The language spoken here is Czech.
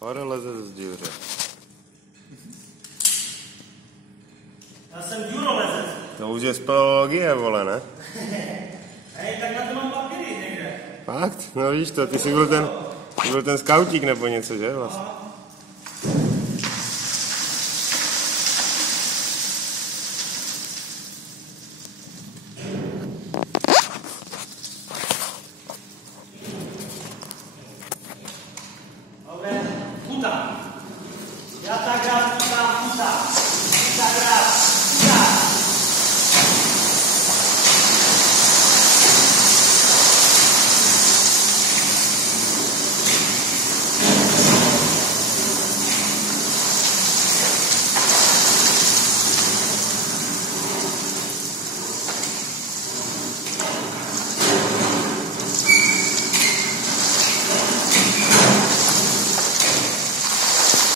Horolezec z díře. Já jsem dířolezec. To už je speleologie, vole, ne? Hej, tak na to mám papíry někde. Fakt? No víš to, ty jsi byl ten skautík nebo něco, že vlastně? Dobre, puta. Já tak rád putám puta.